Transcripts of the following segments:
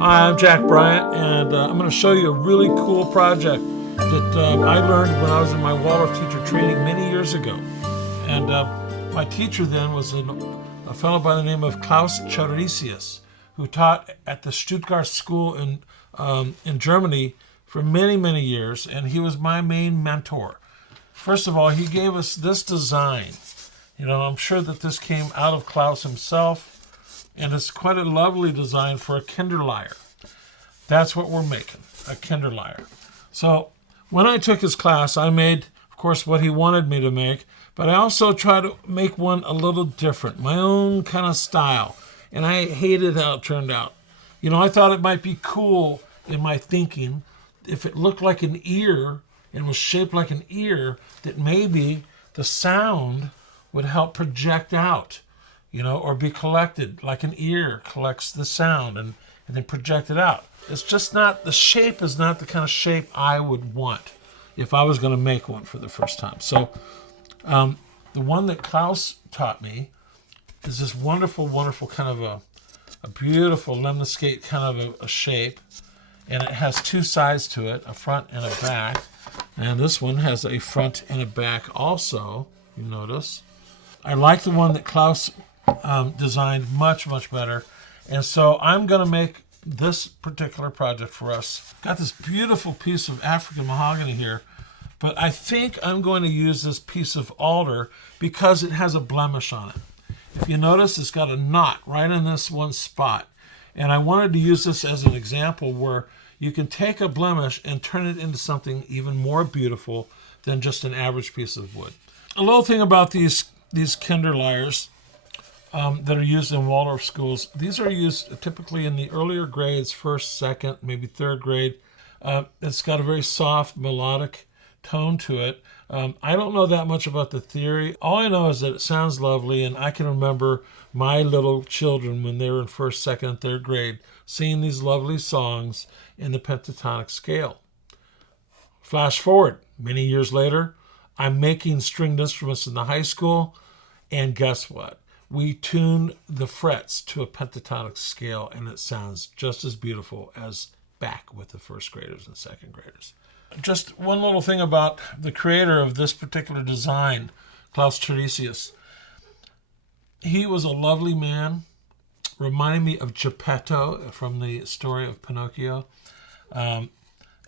Hi, I'm Jack Bryant, and I'm going to show you a really cool project that I learned when I was in my Waldorf teacher training many years ago. And my teacher then was a fellow by the name of Klaus Charisius, who taught at the Stuttgart School in Germany for many, many years, and he was my main mentor. First of all, he gave us this design. I'm sure that this came out of Klaus himself, and it's quite a lovely design for a Kinderlyre. That's what we're making, a Kinderlyre. So when I took his class, I made, of course, what he wanted me to make, but I also tried to make one a little different, my own kind of style, and I hated how it turned out. I thought it might be cool in my thinking if it looked like an ear and was shaped like an ear, that maybe the sound would help project out, or be collected like an ear collects the sound and then project it out. It's just not, the shape is not the kind of shape I would want if I was going to make one for the first time. So the one that Klaus taught me is this wonderful, wonderful kind of a beautiful lemniscate kind of a shape. And it has two sides to it, a front and a back. And this one has a front and a back also, you notice. I like the one that Klaus designed much, much better. And so I'm going to make this particular project for us. Got this beautiful piece of African mahogany here, but I think I'm going to use this piece of alder because it has a blemish on it. If you notice, it's got a knot right in this one spot. And I wanted to use this as an example where you can take a blemish and turn it into something even more beautiful than just an average piece of wood. A little thing about these Kinderlyres that are used in Waldorf schools, these are used typically in the earlier grades, first, second, maybe third grade. It's got a very soft melodic tone to it. I don't know that much about the theory. All I know is that it sounds lovely, and I can remember my little children when they were in first, second, and third grade singing these lovely songs in the pentatonic scale. Flash forward many years later, I'm making stringed instruments in the high school, and guess what? We tune the frets to a pentatonic scale, and it sounds just as beautiful as back with the first graders and second graders. Just one little thing about the creator of this particular design, Klaus Charisius. He was a lovely man, reminding me of Geppetto from the story of Pinocchio,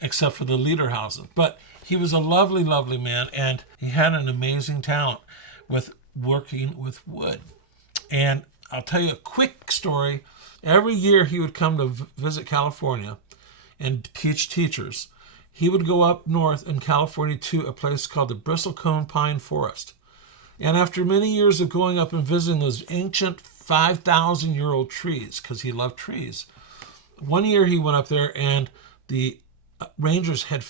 except for the Lederhosen. But he was a lovely, lovely man, and he had an amazing talent with working with wood. And I'll tell you a quick story. Every year he would come to visit California and teach teachers. He would go up north in California to a place called the Bristlecone Pine Forest. And after many years of going up and visiting those ancient 5,000-year-old trees, because he loved trees, one year he went up there and the rangers had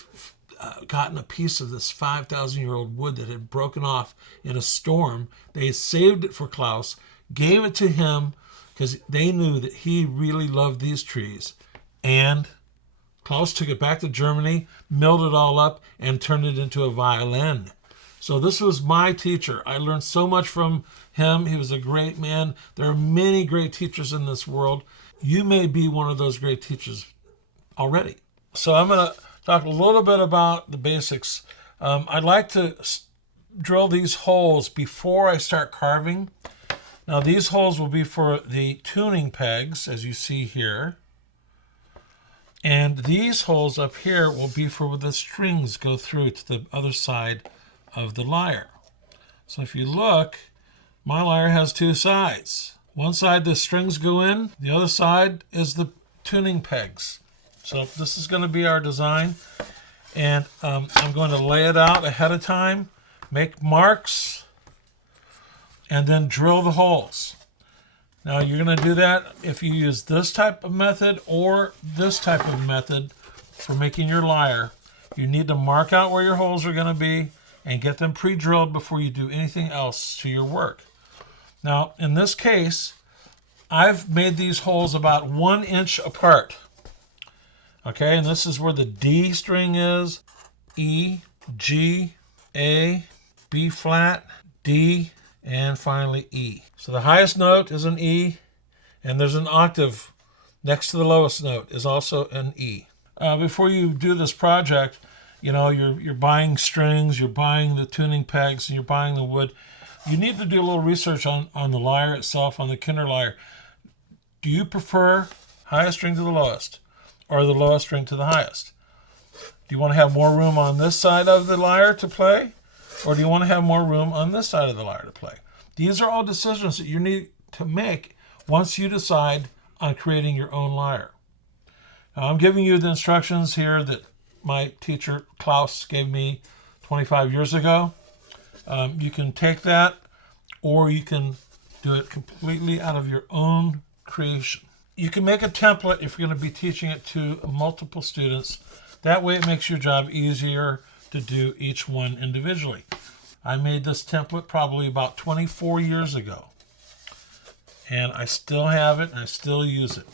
gotten a piece of this 5,000-year-old wood that had broken off in a storm. They saved it for Klaus, gave it to him because they knew that he really loved these trees. And Klaus took it back to Germany, milled it all up, and turned it into a violin. So this was my teacher. I learned so much from him. He was a great man. There are many great teachers in this world. You may be one of those great teachers already. So I'm going to talk a little bit about the basics. I'd like to drill these holes before I start carving. Now these holes will be for the tuning pegs, as you see here. And these holes up here will be for where the strings go through to the other side of the lyre. So if you look, my lyre has two sides. One side the strings go in, the other side is the tuning pegs. So this is going to be our design. And I'm going to lay it out ahead of time, make marks, and then drill the holes. Now you're going to do that if you use this type of method or this type of method for making your lyre. You need to mark out where your holes are going to be and get them pre-drilled before you do anything else to your work. Now in this case, I've made these holes about 1 inch apart. Okay, and this is where the D string is, E, G, A, B flat, D, and finally E. So the highest note is an E, and there's an octave next to the lowest note is also an E. Before you do this project, you're buying strings, you're buying the tuning pegs, and you're buying the wood. You need to do a little research on the lyre itself, on the Kinderlyre. Do you prefer highest string to the lowest, or the lowest string to the highest? Do you want to have more room on this side of the lyre to play, or do you want to have more room on this side of the lyre to play? These are all decisions that you need to make once you decide on creating your own lyre. Now, I'm giving you the instructions here that my teacher Klaus gave me 25 years ago. You can take that, or you can do it completely out of your own creation. You can make a template if you're going to be teaching it to multiple students. That way it makes your job easier to do each one individually. I made this template probably about 24 years ago, and I still have it and I still use it.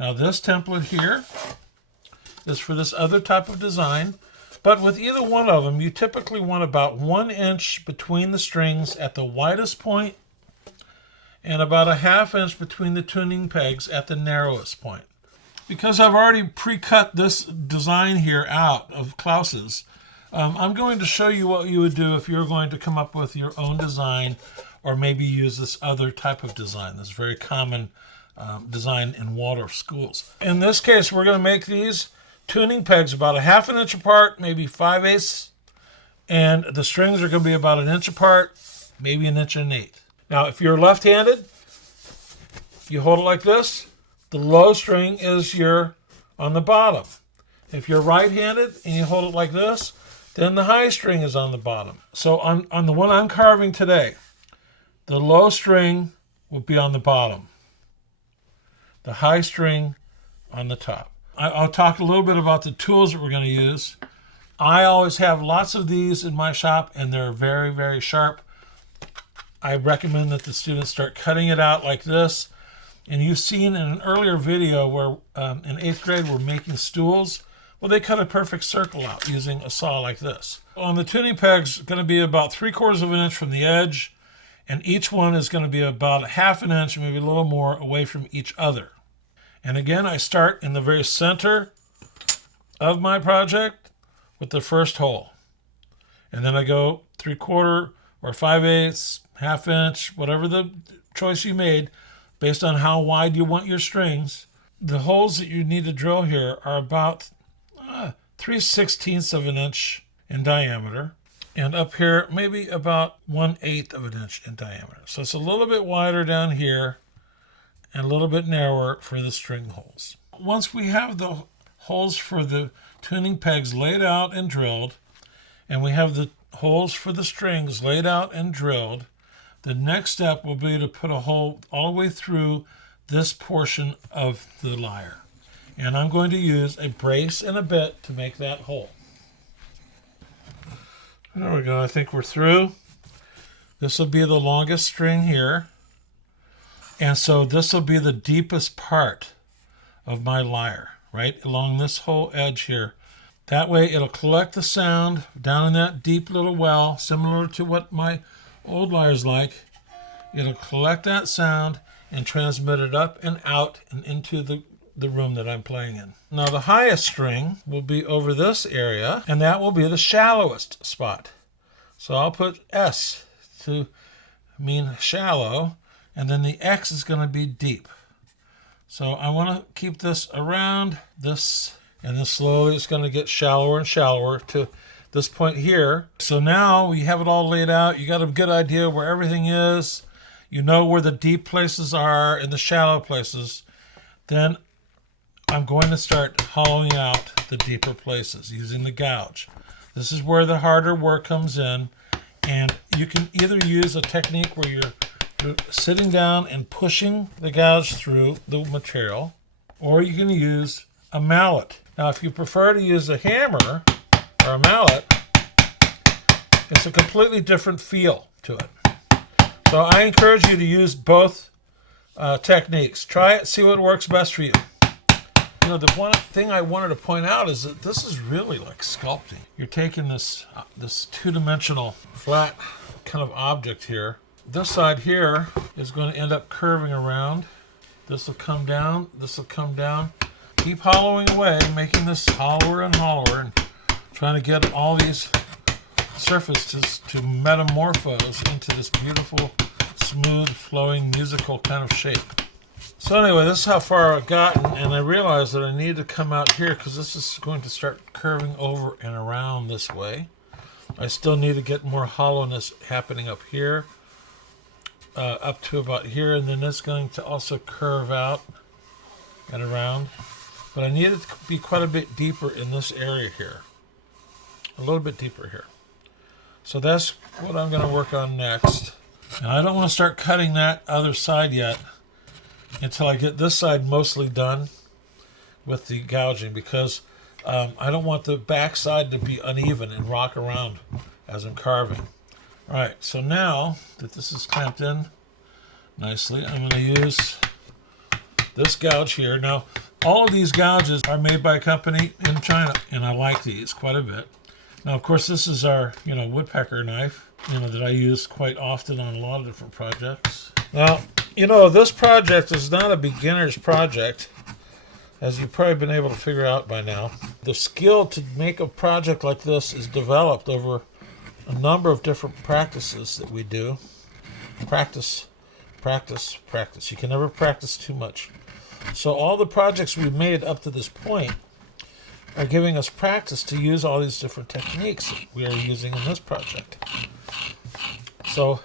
Now this template here is for this other type of design, but with either one of them, you typically want about 1 inch between the strings at the widest point and about a 1/2 inch between the tuning pegs at the narrowest point. Because I've already pre-cut this design here out of Klaus's, I'm going to show you what you would do if you're going to come up with your own design, or maybe use this other type of design, this very common design in Waldorf schools. In this case, we're going to make these tuning pegs about a 1/2 inch apart, maybe 5/8, and the strings are going to be about 1 inch apart, maybe 1 1/8 inches. Now, if you're left-handed, you hold it like this. The low string is on the bottom. If you're right-handed and you hold it like this, then the high string is on the bottom. So on the one I'm carving today, the low string will be on the bottom, the high string on the top. I'll talk a little bit about the tools that we're going to use. I always have lots of these in my shop, and they're very, very sharp. I recommend that the students start cutting it out like this. And you've seen in an earlier video where in 8th grade we're making stools. Well, they cut a perfect circle out using a saw like this. On the tuning pegs, it's going to be about 3/4 of an inch from the edge, and each one is going to be about a 1/2 inch, maybe a little more, away from each other. And again, I start in the very center of my project with the first hole. And then I go 3/4 or 5/8, 1/2 inch, whatever the choice you made, based on how wide you want your strings. The holes that you need to drill here are about 3/16 of an inch in diameter. And up here, maybe about 1/8 of an inch in diameter. So it's a little bit wider down here and a little bit narrower for the string holes. Once we have the holes for the tuning pegs laid out and drilled, and we have the holes for the strings laid out and drilled, the next step will be to put a hole all the way through this portion of the lyre. And I'm going to use a brace and a bit to make that hole. There we go, I think we're through. This will be the longest string here. And so this will be the deepest part of my lyre, right along this whole edge here. That way it'll collect the sound down in that deep little well, similar to what my old lyre's like. It'll collect that sound and transmit it up and out and into the room that I'm playing in. Now the highest string will be over this area, and that will be the shallowest spot. So I'll put S to mean shallow, and then the X is going to be deep. So I want to keep this around this, and then slowly it's going to get shallower and shallower to this point here. So now we have it all laid out. You got a good idea where everything is. You know where the deep places are and the shallow places. Then I'm going to start hollowing out the deeper places using the gouge. This is where the harder work comes in, and you can either use a technique where you're sitting down and pushing the gouge through the material, or you can use a mallet. Now, if you prefer to use a hammer or a mallet, it's a completely different feel to it. So I encourage you to use both techniques. Try it, see what works best for you. You know, the one thing I wanted to point out is that this is really like sculpting. You're taking this two-dimensional flat kind of object here. This side here is going to end up curving around, This will come down. This will come down. Keep hollowing away, making this hollower and hollower, and trying to get all these surfaces to metamorphose into this beautiful, smooth, flowing, musical kind of shape. So anyway, this is how far I've gotten, and I realized that I need to come out here because this is going to start curving over and around this way. I still need to get more hollowness happening up here, up to about here, and then it's going to also curve out and around. But I need it to be quite a bit deeper in this area here. A little bit deeper here. So that's what I'm going to work on next. And I don't want to start cutting that other side yet until I get this side mostly done with the gouging, because I don't want the back side to be uneven and rock around as I'm carving. All right, so now that this is clamped in nicely, I'm going to use this gouge here. Now, all of these gouges are made by a company in China, and I like these quite a bit. Now, of course, this is our, woodpecker knife, that I use quite often on a lot of different projects. Now, this project is not a beginner's project, as you've probably been able to figure out by now. The skill to make a project like this is developed over a number of different practices that we do. Practice, practice, practice. You can never practice too much. So all the projects we've made up to this point are giving us practice to use all these different techniques that we are using in this project. So,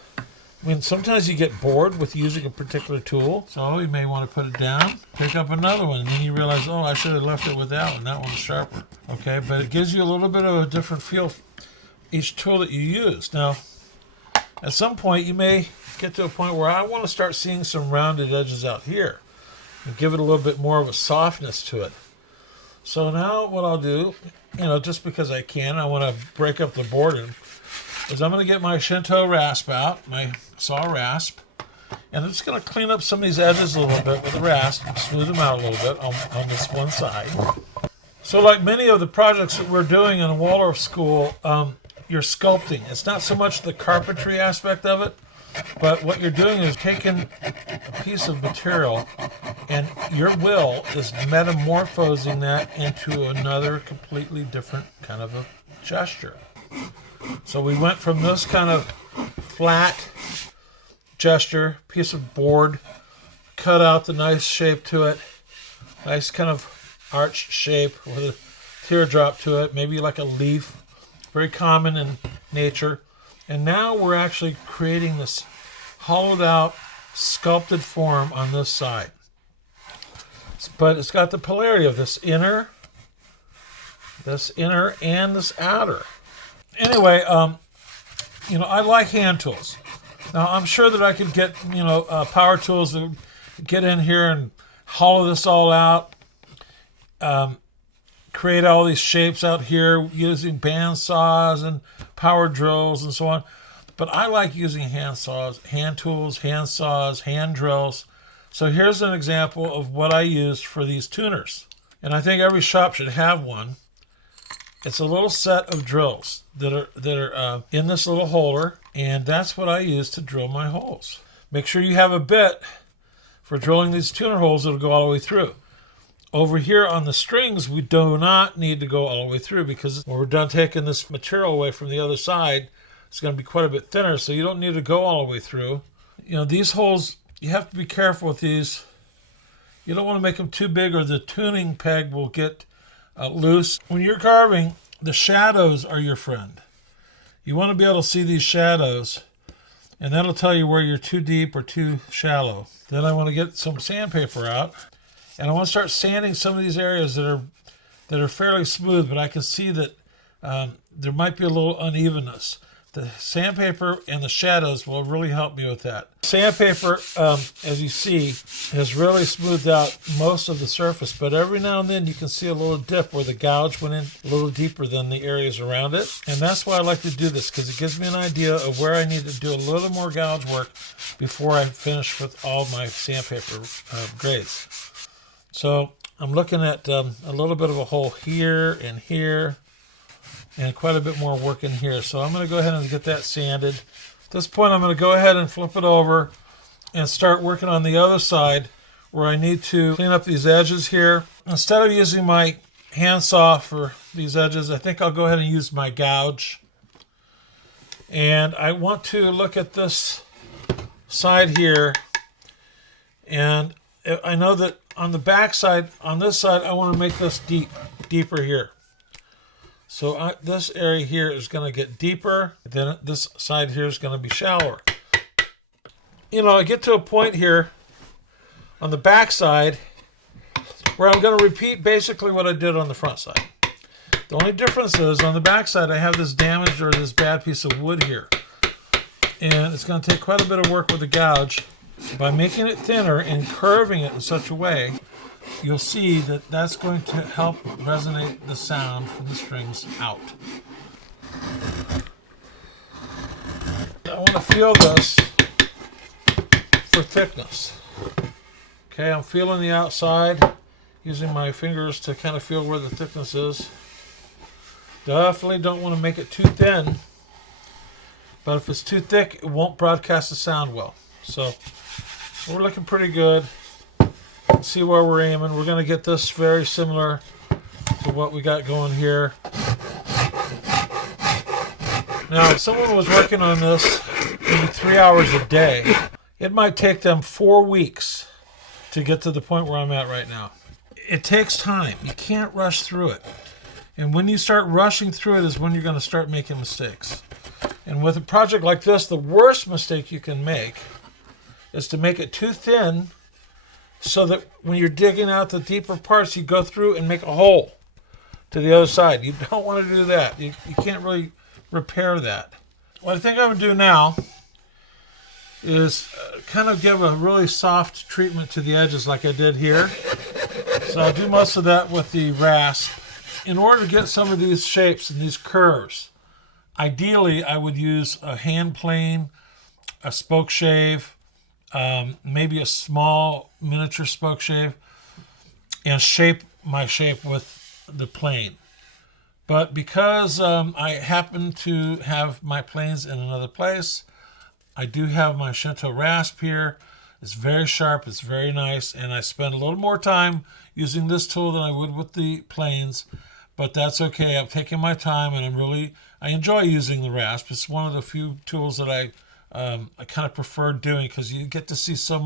sometimes you get bored with using a particular tool, so you may want to put it down, pick up another one, and then you realize, oh, I should have left it with that one. That one's sharper. Okay, but it gives you a little bit of a different feel each tool that you use. Now, at some point, you may get to a point where I want to start seeing some rounded edges out here and give it a little bit more of a softness to it. So now what I'll do, just because I can, I want to break up the board, is I'm going to get my Shinto rasp out, my saw rasp, and I'm just going to clean up some of these edges a little bit with the rasp, smooth them out a little bit on this one side. So like many of the projects that we're doing in the Waldorf School, you're sculpting. It's not so much the carpentry aspect of it, but what you're doing is taking a piece of material and your will is metamorphosing that into another completely different kind of a gesture. So we went from this kind of flat gesture, piece of board, cut out the nice shape to it, nice kind of arched shape with a teardrop to it, maybe like a leaf, very common in nature. And now we're actually creating this hollowed out, sculpted form on this side. But it's got the polarity of this inner, and this outer. Anyway, I like hand tools. Now, I'm sure that I could get, power tools that get in here and hollow this all out, create all these shapes out here using band saws and power drills and so on. But I like using hand saws, hand tools, hand saws, hand drills. So here's an example of what I used for these tuners. And I think every shop should have one. It's a little set of drills that are in this little holder, and that's what I use to drill my holes. Make sure you have a bit for drilling these tuner holes that'll go all the way through. Over here on the strings, we do not need to go all the way through, because when we're done taking this material away from the other side, it's going to be quite a bit thinner, so you don't need to go all the way through. These holes, you have to be careful with these. You don't want to make them too big, or the tuning peg will get loose. When you're carving, the shadows are your friend. You want to be able to see these shadows, and that'll tell you where you're too deep or too shallow. Then I want to get some sandpaper out, and I want to start sanding some of these areas that are fairly smooth, but I can see that there might be a little unevenness. The sandpaper and the shadows will really help me with that. Sandpaper, as you see, has really smoothed out most of the surface, but every now and then you can see a little dip where the gouge went in a little deeper than the areas around it. And that's why I like to do this, because it gives me an idea of where I need to do a little more gouge work before I finish with all my sandpaper grades. So I'm looking at a little bit of a hole here and here, and quite a bit more work in here. So I'm going to go ahead and get that sanded. At this point, I'm going to go ahead and flip it over and start working on the other side where I need to clean up these edges here. Instead of using my handsaw for these edges, I think I'll go ahead and use my gouge. And I want to look at this side here, and I know that on the back side, on this side, I want to make this deeper here. So this area here is going to get deeper, then this side here is going to be shallower. You know, I get to a point here on the back side where I'm going to repeat basically what I did on the front side. The only difference is on the back side I have this damaged or this bad piece of wood here. And it's going to take quite a bit of work with the gouge. By making it thinner and curving it in such a way, you'll see that that's going to help resonate the sound from the strings out. I want to feel this for thickness. Okay, I'm feeling the outside, using my fingers to kind of feel where the thickness is. Definitely don't want to make it too thin, but if it's too thick, it won't broadcast the sound well. So we're looking pretty good. Let's see where we're aiming. We're going to get this very similar to what we got going here. Now, if someone was working on this maybe 3 hours a day, it might take them 4 weeks to get to the point where I'm at right now. It takes time. You can't rush through it. And when you start rushing through it is when you're going to start making mistakes. And with a project like this, the worst mistake you can make is to make it too thin so that when you're digging out the deeper parts, you go through and make a hole to the other side. You don't want to do that. You can't really repair that. What I think I'm going to do now is kind of give a really soft treatment to the edges like I did here. So I'll do most of that with the rasp. In order to get some of these shapes and these curves, ideally I would use a hand plane, a spoke shave, maybe a small miniature spoke shave, and shape my shape with the plane. But because I happen to have my planes in another place, I do have my Shinto rasp here. It's very sharp, it's very nice, and I spend a little more time using this tool than I would with the planes, but that's okay. I'm taking my time, and I enjoy using the rasp. It's one of the few tools that I kind of prefer doing because you get to see so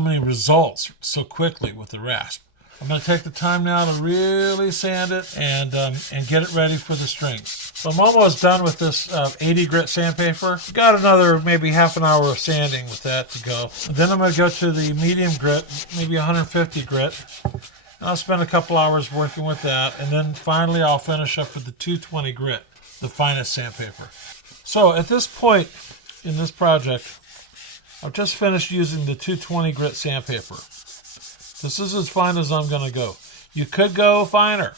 many results so quickly with the rasp. I'm going to take the time now to really sand it and get it ready for the strings. So I'm almost done with this 80 grit sandpaper. Got another maybe half an hour of sanding with that to go. And then I'm going to go to the medium grit, maybe 150 grit. And I'll spend a couple hours working with that. And then finally I'll finish up with the 220 grit, the finest sandpaper. So at this point in this project, I've just finished using the 220 grit sandpaper. This is as fine as I'm going to go. You could go finer,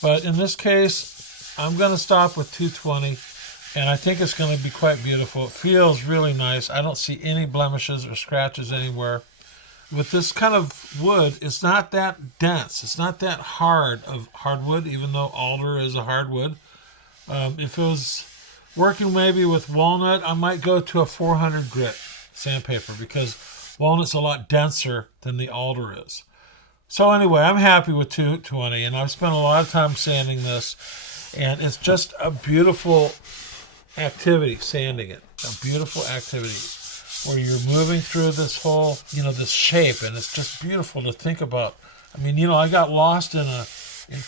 but in this case, I'm going to stop with 220, and I think it's going to be quite beautiful. It feels really nice. I don't see any blemishes or scratches anywhere. With this kind of wood, it's not that dense. It's not that hard of hardwood, even though alder is a hardwood. If it was working maybe with walnut, I might go to a 400 grit sandpaper because walnut's a lot denser than the alder is. So anyway, I'm happy with 220, and I've spent a lot of time sanding this, and it's just a beautiful activity, sanding it. A beautiful activity where you're moving through this whole, this shape, and it's just beautiful to think about. I mean, I got lost in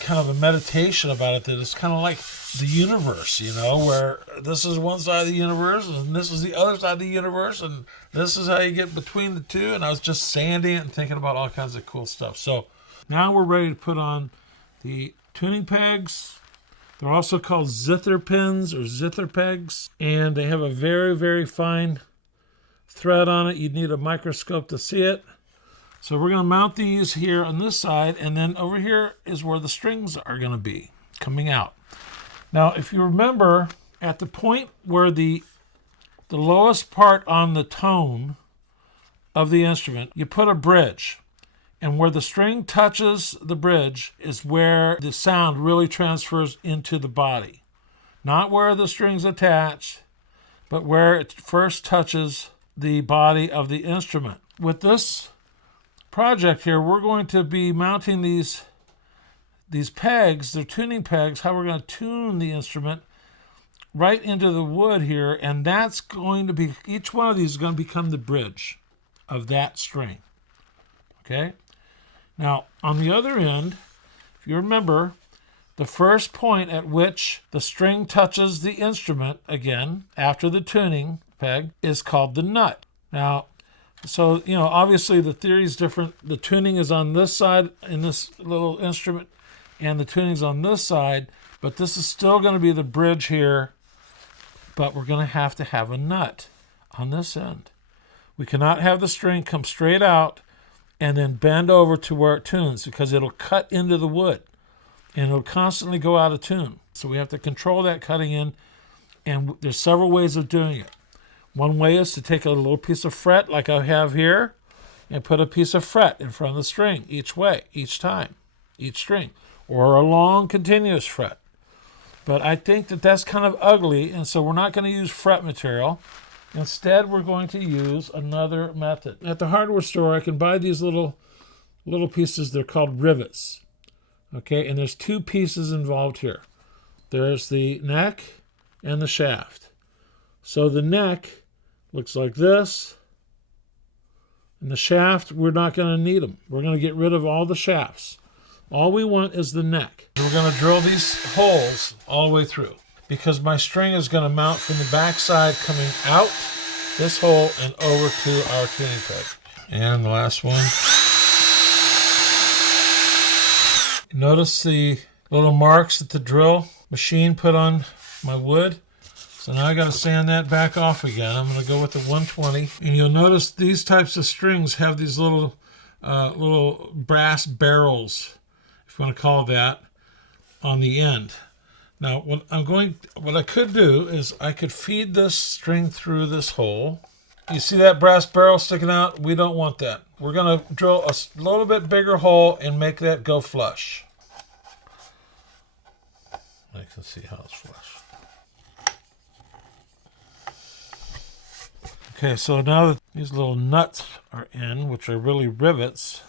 kind of a meditation about it, that it's kind of like the universe, where this is one side of the universe and this is the other side of the universe, and this is how you get between the two. And I was just sanding it and thinking about all kinds of cool stuff. So now we're ready to put on the tuning pegs. They're also called zither pins or zither pegs, and they have a very, very fine thread on it. You'd need a microscope to see it. So we're going to mount these here on this side, and then over here is where the strings are going to be coming out. Now, if you remember, at the point where the lowest part on the tone of the instrument, you put a bridge. And where the string touches the bridge is where the sound really transfers into the body. Not where the string's attached, but where it first touches the body of the instrument. with this project here, we're going to be mounting these pegs, they're tuning pegs, how we're going to tune the instrument right into the wood here, and that's going to be, each one of these is going to become the bridge of that string. Okay? Now, on the other end, if you remember, the first point at which the string touches the instrument, again, after the tuning peg, is called the nut. Now, so, obviously the theory is different. The tuning is on this side in this little instrument, and the tuning's on this side, but this is still going to be the bridge here, but we're going to have a nut on this end. We cannot have the string come straight out and then bend over to where it tunes, because it'll cut into the wood and it'll constantly go out of tune. So we have to control that cutting in, and there's several ways of doing it. One way is to take a little piece of fret like I have here and put a piece of fret in front of the string each way, each time, each string, or a long continuous fret. But I think that that's kind of ugly, and so we're not going to use fret material. Instead, we're going to use another method. At the hardware store, I can buy these little pieces. They're called rivets. Okay, and there's two pieces involved here. There's the neck and the shaft. So the neck looks like this, and the shaft, we're not going to need them. We're going to get rid of all the shafts. All we want is the neck. We're going to drill these holes all the way through, because my string is going to mount from the back side coming out this hole and over to our tuning peg. And the last one. Notice the little marks that the drill machine put on my wood. So now I got to sand that back off again. I'm going to go with the 120. And you'll notice these types of strings have these little brass barrels, if you want to call it that, on the end. Now, what I could do is I could feed this string through this hole. You see that brass barrel sticking out? We don't want that. We're going to drill a little bit bigger hole and make that go flush. I can see how it's flush. Okay, so now that these little nuts are in, which are really rivets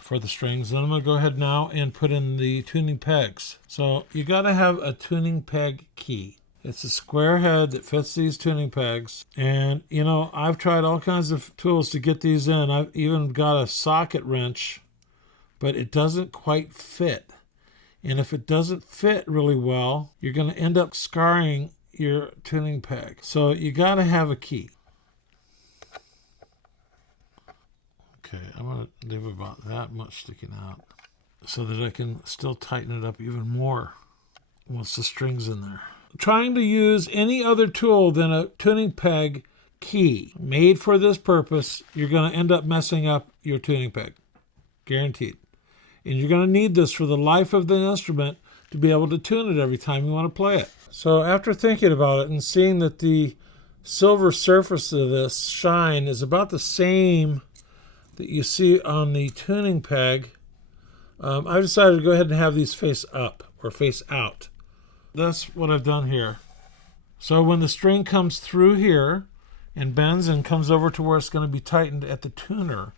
for the strings, then I'm going to go ahead now and put in the tuning pegs. So you got to have a tuning peg key. It's a square head that fits these tuning pegs. And, I've tried all kinds of tools to get these in. I've even got a socket wrench, but it doesn't quite fit. And if it doesn't fit really well, you're going to end up scarring your tuning peg. So you got to have a key. Okay, I'm going to leave about that much sticking out so that I can still tighten it up even more once the string's in there. Trying to use any other tool than a tuning peg key made for this purpose, you're going to end up messing up your tuning peg. Guaranteed. And you're going to need this for the life of the instrument to be able to tune it every time you want to play it. So after thinking about it and seeing that the silver surface of this shine is about the same that you see on the tuning peg, I decided to go ahead and have these face up or face out. That's what I've done here. So when the string comes through here and bends and comes over to where it's going to be tightened at the tuner,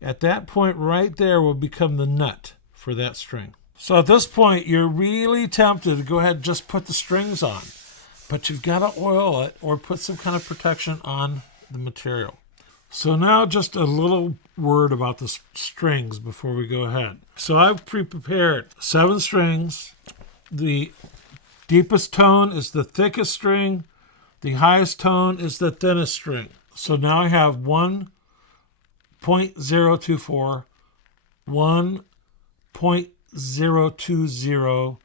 at that point right there will become the nut for that string. So at this point, you're really tempted to go ahead and just put the strings on, but you've got to oil it or put some kind of protection on the material. So now just a little word about the strings before we go ahead. So I've pre-prepared 7 strings. The deepest tone is the thickest string. The highest tone is the thinnest string. So now I have 1.024, 1.020,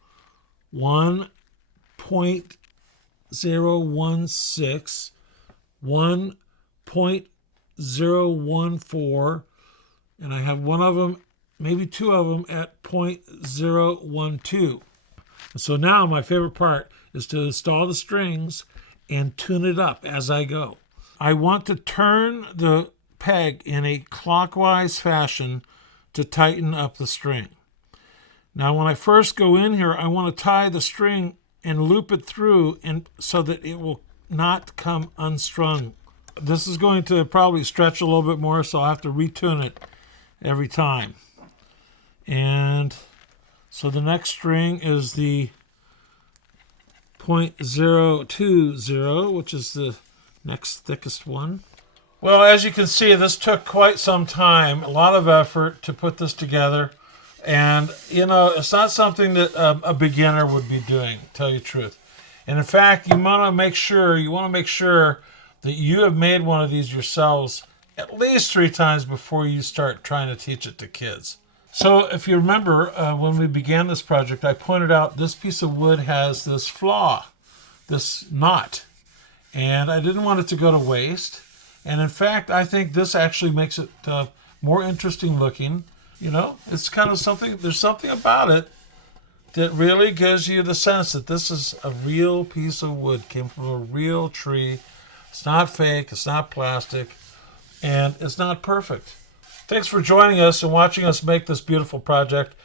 1.016, 1.014, and I have one of them, maybe 2 of them at 0.012. So now my favorite part is to install the strings and tune it up as I go. I want to turn the peg in a clockwise fashion to tighten up the string. Now when I first go in here, I want to tie the string and loop it through and so that it will not come unstrung this is going to probably stretch a little bit more, so I'll have to retune it every time. And so the next string is the 0.020, which is the next thickest one. Well, as you can see, this took quite some time, a lot of effort to put this together. And, you know, it's not something that a beginner would be doing, to tell you the truth. And in fact, you want to make sure that you have made one of these yourselves at least 3 times before you start trying to teach it to kids. So if you remember, when we began this project, I pointed out this piece of wood has this flaw, this knot. And I didn't want it to go to waste. And in fact, I think this actually makes it more interesting looking. You know, it's kind of something, there's something about it that really gives you the sense that this is a real piece of wood, came from a real tree. It's not fake, it's not plastic, and it's not perfect. Thanks for joining us and watching us make this beautiful project.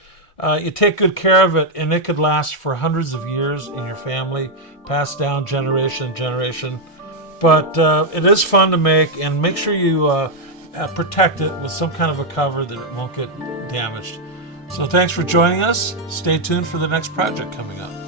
You take good care of it, and it could last for hundreds of years in your family, passed down generation to generation. But it is fun to make, and make sure you protect it with some kind of a cover that it won't get damaged. So thanks for joining us. Stay tuned for the next project coming up.